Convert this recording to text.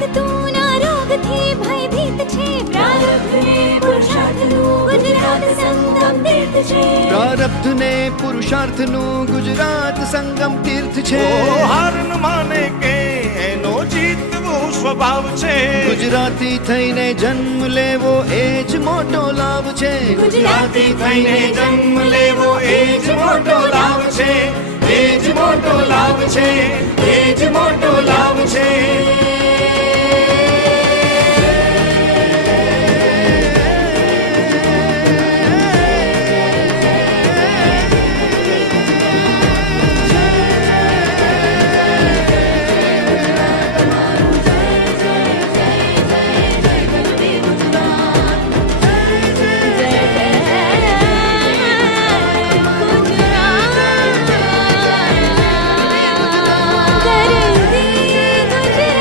લાગતું ના રોગથી ભયભીત છે. પ્રારબ્ધને પુરુષાર્થનું ગુજરાત સંગમ તીર્થ છે. પ્રારબ્ધને પુરુષાર્થનું ગુજરાત સંગમ તીર્થ છે. હાર ન માને કે એનો જીતવો સ્વભાવ છે. ગુજરાતી થઈને જન્મ લેવો એ જ મોટો લાભ છે. ગુજરાતી થઈને જન્મ લેવો એ જ મોટો લાભ છે. એ જ મોટો લાભ છે. એ જ મોટો લાભ છે.